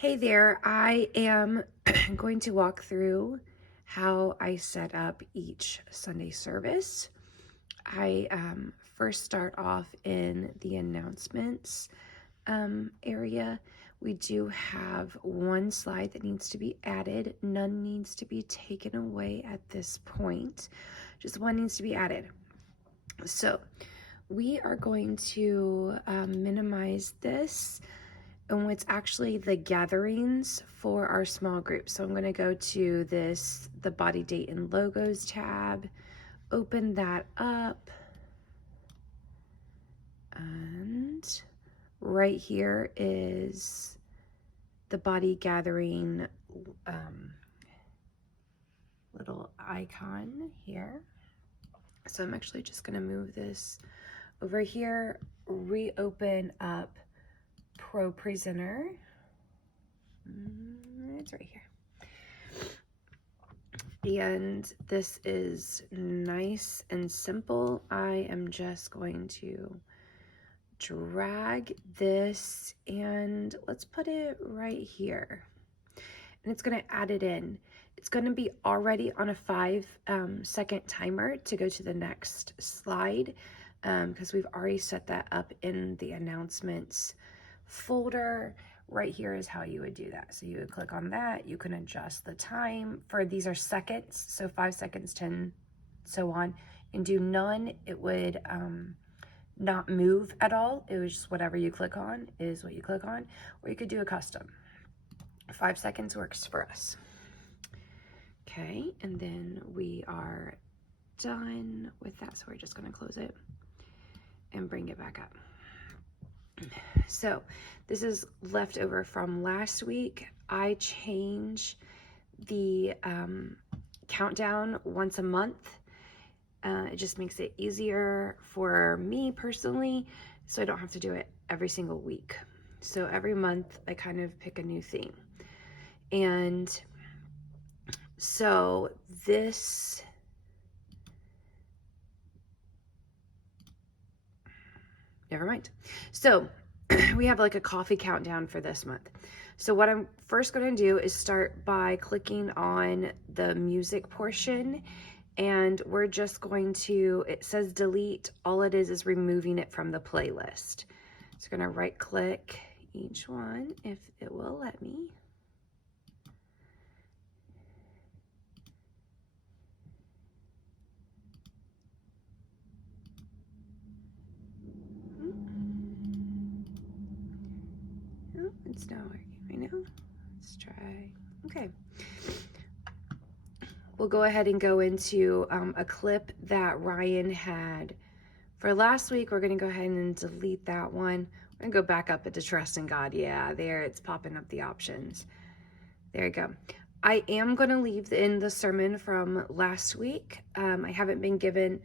Hey there, I am going to walk through how I set up each Sunday service. I first start off in the announcements area. We do have one slide that needs to be added. None needs to be taken away at this point. Just one needs to be added. So we are going to minimize this. And what's actually the gatherings for our small group. So I'm going to go to the body, date, and logos tab, open that up, and right here is the body gathering little icon here. So I'm actually just going to move this over here, reopen up ProPresenter. It's right here. And this is nice and simple. I am just going to drag this and let's put it right here. And it's going to add it in. It's going to be already on a 5-second timer to go to the next slide because we've already set that up in the announcements folder. Right here is how you would do that. So you would click on that. You can adjust the time for these are seconds. So 5 seconds, 10, so on. And do none, it would not move at all. It was just whatever you click on is what you click on, or you could do a custom. 5 seconds works for us. Okay, and then we are done with that. So we're just gonna close it and bring it back up. So this is leftover from last week. I change the countdown once a month. It just makes it easier for me personally, so I don't have to do it every single week. So every month I kind of pick a new theme. And so this never mind. So we have like a coffee countdown for this month. So what I'm first going to do is start by clicking on the music portion, and we're just going to, it says delete. All it is removing it from the playlist. So I'm going to right click each one if it will let me. Oh, it's not working right now. Let's try. Okay. We'll go ahead and go into a clip that Ryan had for last week. We're going to go ahead and delete that one. We're going to go back up into Trust in God. Yeah, there it's popping up the options. There you go. I am going to leave in the sermon from last week. I haven't been given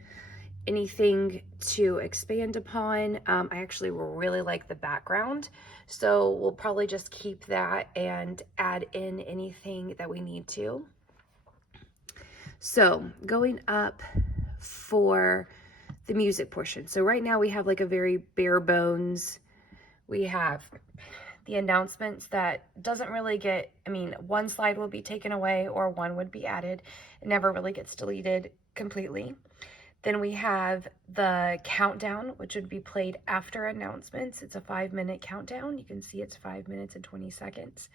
anything to expand upon. I actually really like the background, so we'll probably just keep that and add in anything that we need to. So going up for the music portion. So right now we have like a very bare bones. We have the announcements that doesn't really get, I mean, one slide will be taken away or one would be added. It never really gets deleted completely. Then we have the countdown, which would be played after announcements. It's a 5-minute countdown. You can see it's 5 minutes and 20 seconds.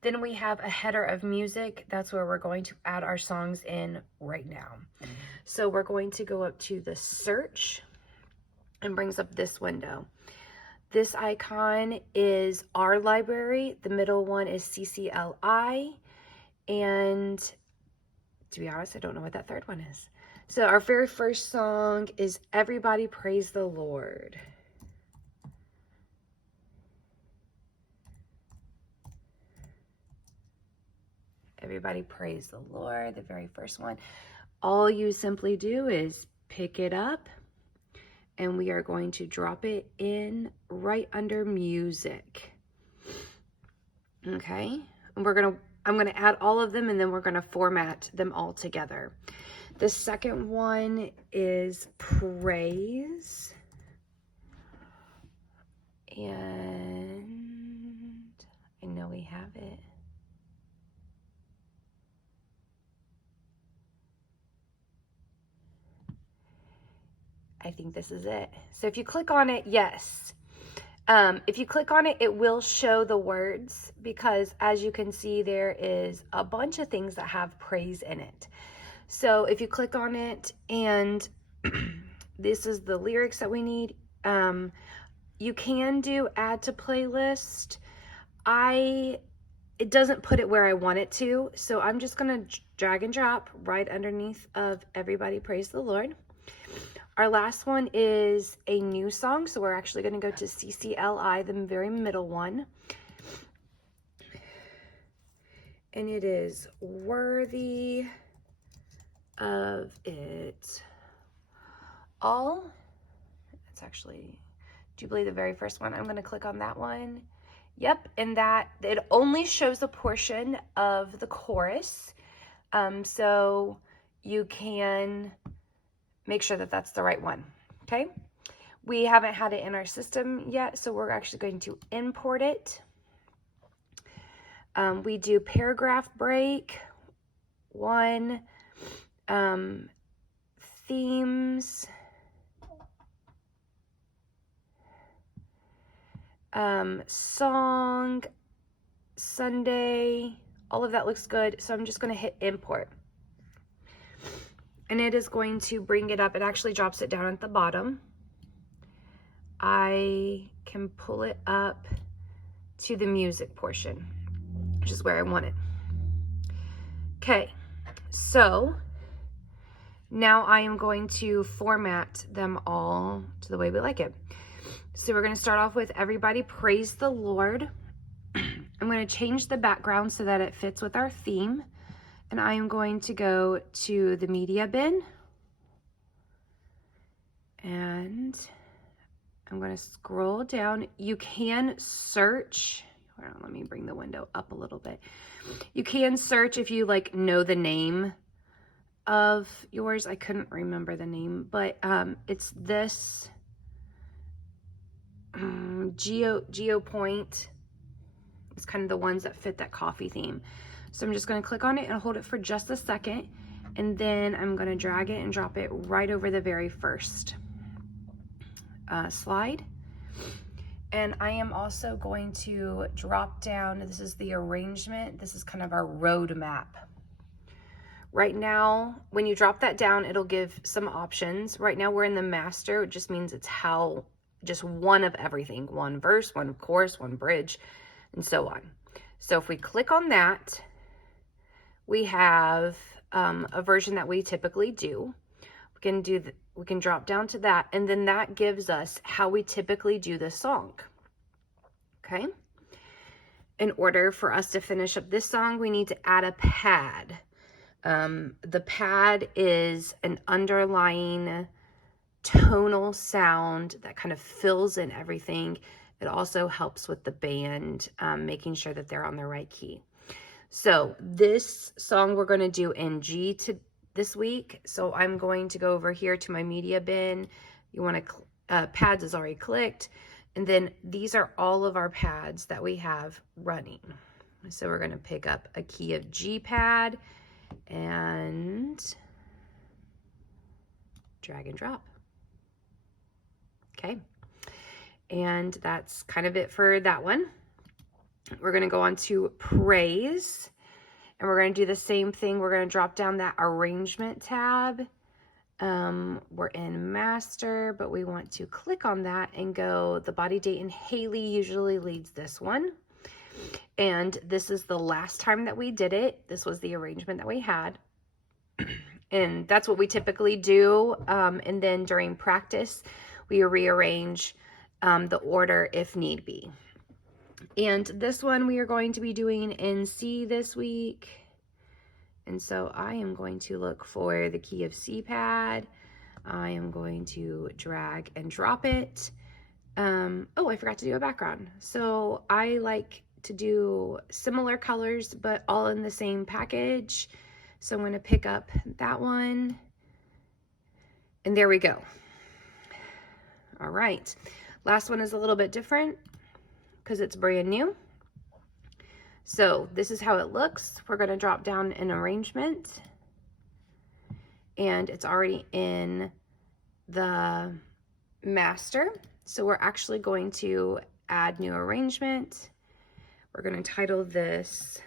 Then we have a header of music. That's where we're going to add our songs in right now. So we're going to go up to the search and brings up this window. This icon is our library. The middle one is CCLI. And to be honest, I don't know what that third one is. So our very first song is Everybody Praise the Lord. Everybody Praise the Lord, the very first one. All you simply do is pick it up and we are going to drop it in right under music. Okay, and I'm gonna add all of them and then we're gonna format them all together. The second one is praise. And I know we have I think this is it. So if you click on it, yes. If you click on it, it will show the words, because as you can see, there is a bunch of things that have praise in it. So if you click on it and this is the lyrics that we need, you can do add to playlist. It doesn't put it where I want it to, so I'm just gonna drag and drop right underneath of Everybody Praise the Lord. Our last one is a new song, so we're actually going to go to CCLI, the very middle one. And it is Worthy of It All. It's actually Jubilee, the very first one. I'm going to click on that one. Yep, and that it only shows a portion of the chorus, so you can make sure that that's the right one, okay? We haven't had it in our system yet, so we're actually going to import it. We do paragraph break, 1, themes, song, Sunday, all of that looks good, so I'm just gonna hit import. And it is going to bring it up. It actually drops it down at the bottom. I can pull it up to the music portion, which is where I want it. Okay, so now I am going to format them all to the way we like it. So we're gonna start off with Everybody Praise the Lord. I'm gonna change the background so that it fits with our theme. And I am going to go to the media bin, and I'm going to scroll down. You can search. Hold on, let me bring the window up a little bit. You can search if you like know the name of yours. I couldn't remember the name, but it's this GeoPoint. It's kind of the ones that fit that coffee theme. So I'm just going to click on it and hold it for just a second, and then I'm going to drag it and drop it right over the very first slide. And I am also going to drop down, this is the arrangement, this is kind of our roadmap. Right now, when you drop that down, it'll give some options. Right now we're in the master, it just means it's how, just one of everything, one verse, one chorus, one bridge, and so on. So if we click on that, we have a version that we typically do. We can drop down to that, and then that gives us how we typically do the song. Okay? In order for us to finish up this song, we need to add a pad. The pad is an underlying tonal sound that kind of fills in everything. It also helps with the band, making sure that they're on the right key. So this song we're going to do in G this week. So I'm going to go over here to my media bin. You want to, pads is already clicked. And then these are all of our pads that we have running. So we're going to pick up a key of G pad and drag and drop. Okay. And that's kind of it for that one. We're going to go on to praise, and we're going to do the same thing. We're going to drop down that arrangement tab. We're in master, but we want to click on that and go the body, date, and Haley usually leads this one. And this is the last time that we did it. This was the arrangement that we had. And that's what we typically do. And then during practice, we rearrange the order if need be. And this one we are going to be doing in C this week. And so I am going to look for the key of C pad. I am going to drag and drop it. Oh, I forgot to do a background. So I like to do similar colors, but all in the same package. So I'm going to pick up that one. And there we go. All right. Last one is a little bit different because it's brand new. So this is how it looks. We're going to drop down an arrangement, and it's already in the master. So we're actually going to add new arrangement. We're going to title this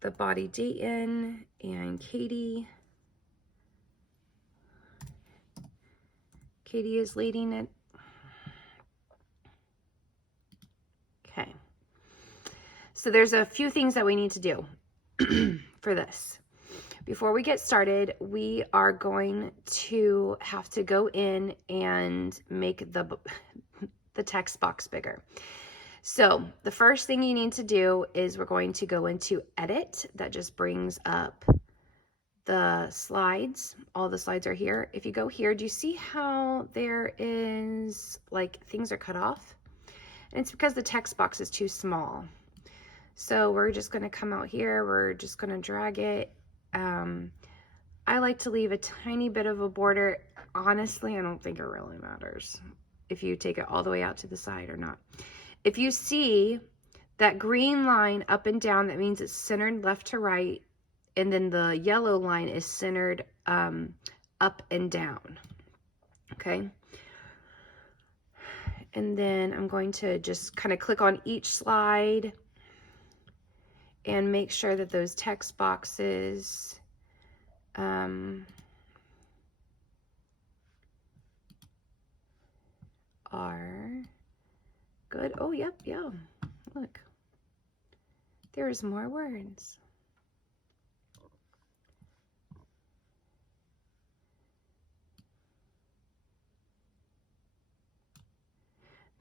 The Body Dayton and Katie. Katie is leading it. Okay. So there's a few things that we need to do for this. Before we get started, we are going to have to go in and make the text box bigger. So the first thing you need to do is we're going to go into edit. That just brings up the slides. All the slides are here. If you go here, do you see how there is like things are cut off? And it's because the text box is too small. So we're just going to come out here. We're just going to drag it. I like to leave a tiny bit of a border. Honestly, I don't think it really matters if you take it all the way out to the side or not. If you see that green line up and down, that means it's centered left to right. And then the yellow line is centered up and down. Okay. And then I'm going to just kind of click on each slide and make sure that those text boxes are good. Oh, yep, yeah. Look, there's more words.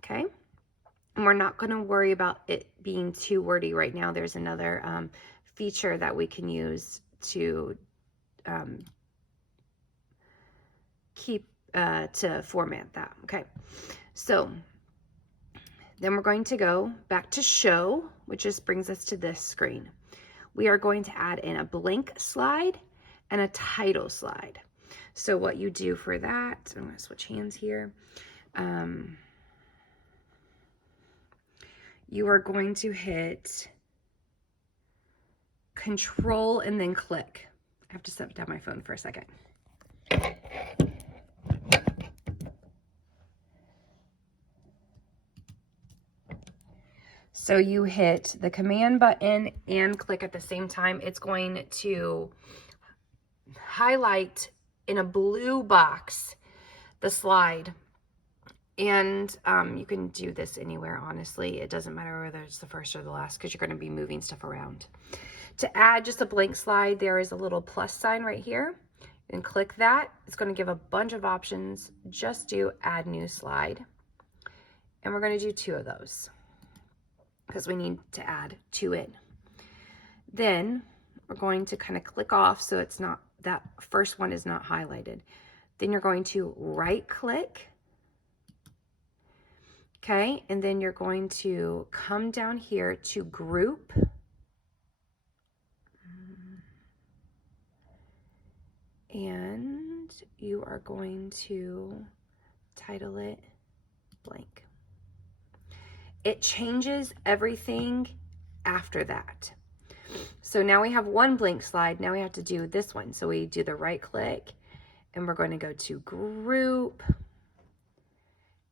Okay. And we're not going to worry about it being too wordy right now. There's another feature that we can use to to format that. Okay, so then we're going to go back to show, which just brings us to this screen. We are going to add in a blank slide and a title slide. So what you do for that, I'm going to switch hands here. You are going to hit Control and then click. I have to set down my phone for a second. So you hit the command button and click at the same time. It's going to highlight in a blue box the slide. And you can do this anywhere, honestly. It doesn't matter whether it's the first or the last because you're going to be moving stuff around. To add just a blank slide, there is a little plus sign right here. And click that. It's going to give a bunch of options. Just do add new slide. And we're going to do 2 of those because we need to add 2 in. Then we're going to kind of click off so it's not, that first one is not highlighted. Then you're going to right click. Okay, and then you're going to come down here to group. And you are going to title it blank. It changes everything after that. So now we have one blank slide. Now we have to do this one. So we do the right click and we're going to go to group.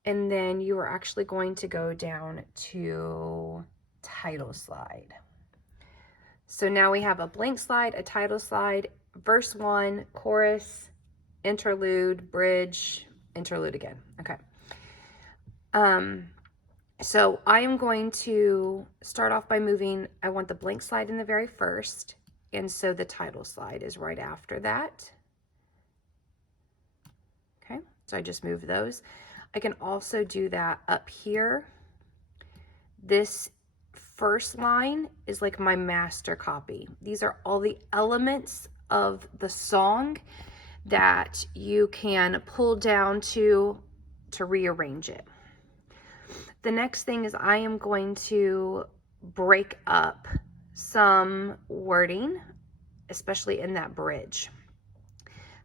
And then you are actually going to go down to title slide. So now we have a blank slide, a title slide, verse 1, chorus, interlude, bridge, interlude again. Okay. So I am going to start off by moving, I want the blank slide in the very first, and so the title slide is right after that. Okay, so I just moved those. I can also do that up here. This first line is like my master copy. These are all the elements of the song that you can pull down to rearrange it. The next thing is I am going to break up some wording, especially in that bridge.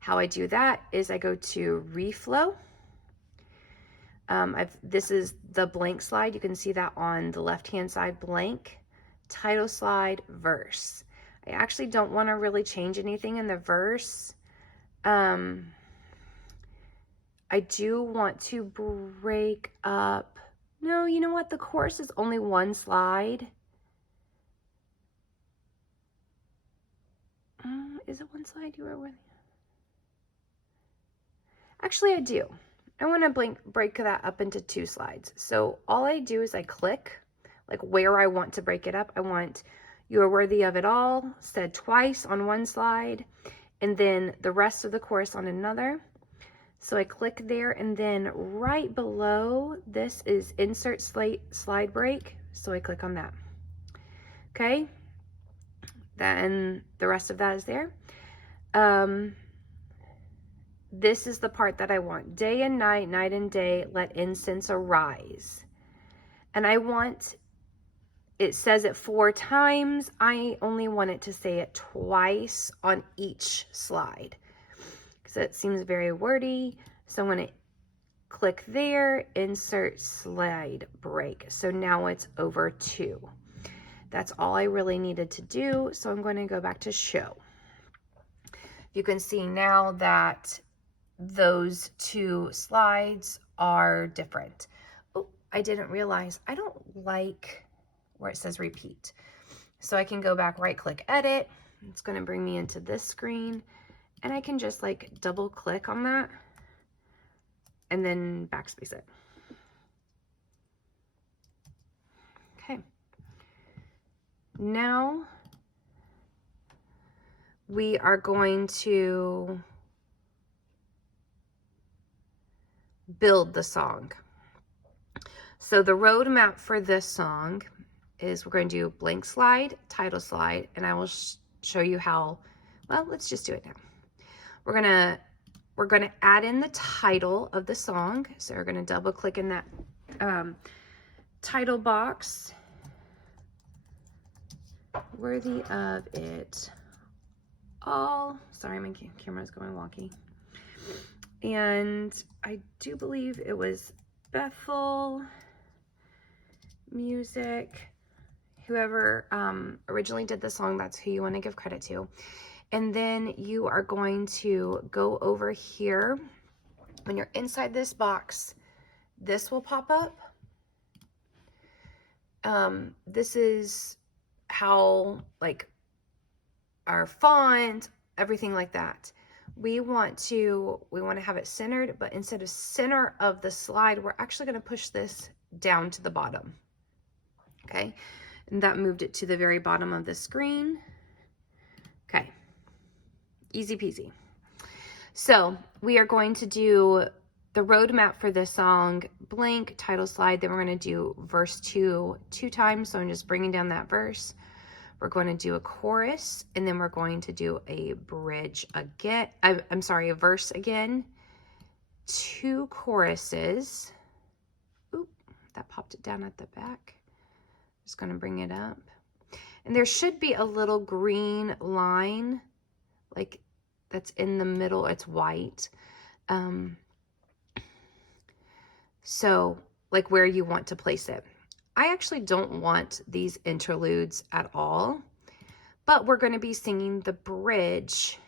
How I do that is I go to reflow. This is the blank slide. You can see that on the left-hand side, blank, title slide, verse. I actually don't want to really change anything in the verse. I do want to break up. No, you know what? The chorus is only one slide. Is it one slide you were with? Actually, I do. I want to break that up into 2 slides. So all I do is I click like where I want to break it up. I want "You Are Worthy of It All" said twice on one slide, and then the rest of the chorus on another. So I click there, and then right below this is insert slide break. So I click on that. Okay. Then the rest of that is there. This is the part that I want. Day and night, night and day, let incense arise. And I want, it says it 4 times. I only want it to say it twice on each slide, because it seems very wordy. So I'm going to click there, insert slide break. So now it's over 2. That's all I really needed to do. So I'm going to go back to show. You can see now that those 2 slides are different. Oh, I didn't realize I don't like where it says repeat. So I can go back, right click, edit. It's going to bring me into this screen, and I can just like double click on that and then backspace it. Okay. Now we are going to build the song. So the roadmap for this song is we're going to do blank slide, title slide, and I will show you how. Well, let's just do it now. We're gonna add in the title of the song. So we're gonna double click in that title box. Worthy of it all. Sorry, my camera's going wonky. And I do believe it was Bethel Music. Whoever originally did the song, that's who you want to give credit to. And then you are going to go over here. When you're inside this box, this will pop up. This is how, like, our font, everything like that. We want to have it centered, but instead of center of the slide, we're actually going to push this down to the bottom. Okay, and that moved it to the very bottom of the screen. Okay, easy peasy. So we are going to do the roadmap for this song, blank, title slide. Then we're going to do verse 2 times. So I'm just bringing down that verse. We're going to do a chorus, and then we're going to do a bridge again. I'm sorry, a verse again. 2 choruses. Oop, that popped it down at the back. Just going to bring it up. And there should be a little green line, like that's in the middle. It's white. So like where you want to place it. I actually don't want these interludes at all, but we're going to be singing the bridge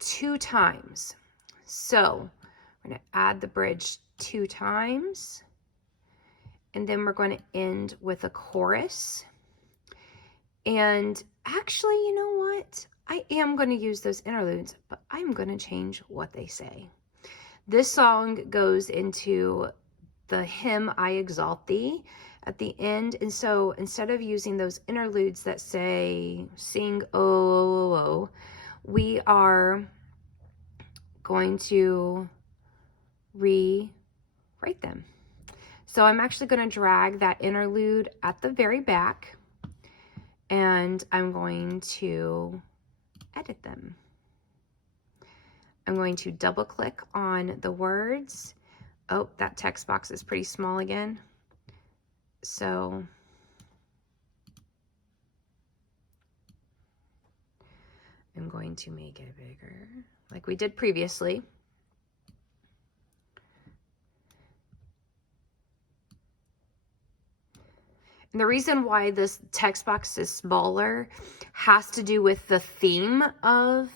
2 times. So we're going to add the bridge 2 times, and then we're going to end with a chorus. And actually, you know what? I am going to use those interludes, but I'm going to change what they say. This song goes into the hymn, I Exalt Thee, at the end. And so instead of using those interludes that say, sing, oh, oh, oh, oh, we are going to rewrite them. So I'm actually going to drag that interlude at the very back, and I'm going to edit them. I'm going to double click on the words. Oh, that text box is pretty small again. So I'm going to make it bigger like we did previously. And the reason why this text box is smaller has to do with the theme of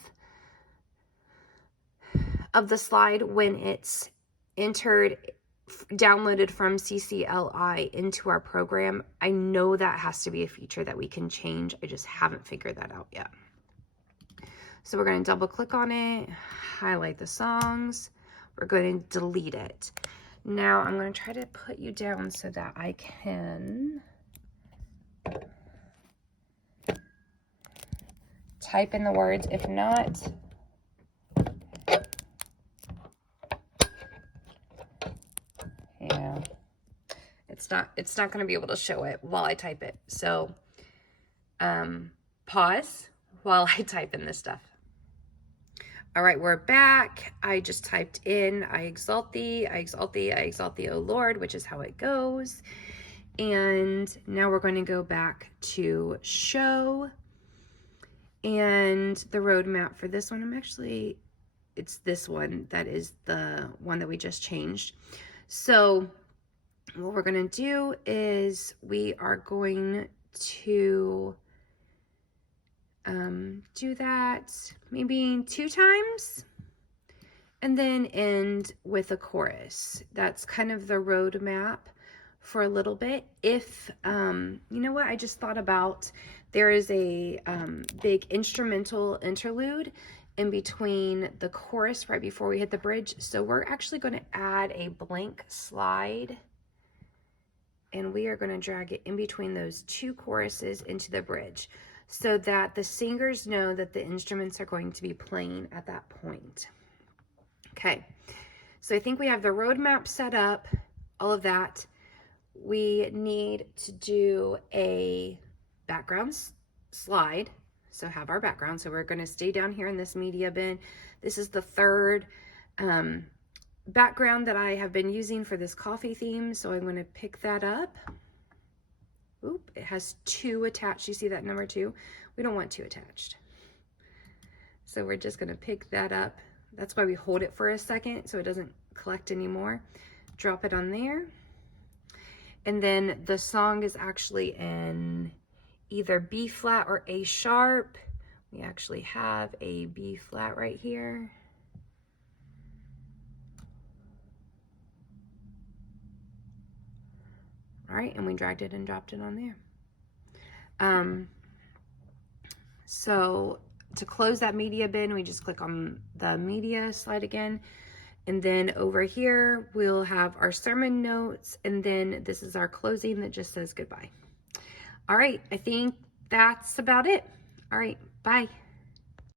of the slide when it's downloaded from CCLI into our program. I know that has to be a feature that we can change. I just haven't figured that out yet. So we're going to double click on it, highlight the songs. We're going to delete it. Now I'm going to try to put you down so that I can type in the words. If not, yeah, it's not going to be able to show it while I type it. So pause while I type in this stuff. All right, we're back. I just typed in, I exalt thee, I exalt thee, I exalt thee, O Lord, which is how it goes. And now we're going to go back to show. And the roadmap for this one, it's this one that is the one that we just changed. So what we're going to do is we are going to do that maybe 2 times and then end with a chorus. That's kind of the roadmap for a little bit. If you know what I just thought about, there is a big instrumental interlude in between the chorus right before we hit the bridge. So we're actually going to add a blank slide, and we are going to drag it in between those 2 choruses into the bridge, so that the singers know that the instruments are going to be playing at that point. Okay, so I think we have the roadmap set up, all of that. We need to do a background slide, so have our background. So we're going to stay down here in this media bin. This is the 3rd background that I have been using for this coffee theme, so I'm going to pick that up. Oop, it has 2 attached. You see that number 2? We don't want 2 attached. So we're just going to pick that up. That's why we hold it for a second so it doesn't collect anymore. Drop it on there. And then the song is actually in either B flat or A sharp. We actually have a B flat right here. All right, and we dragged it and dropped it on there. So to close that media bin, we just click on the media slide again. And then over here, we'll have our sermon notes. And then this is our closing that just says goodbye. All right, I think that's about it. All right, bye.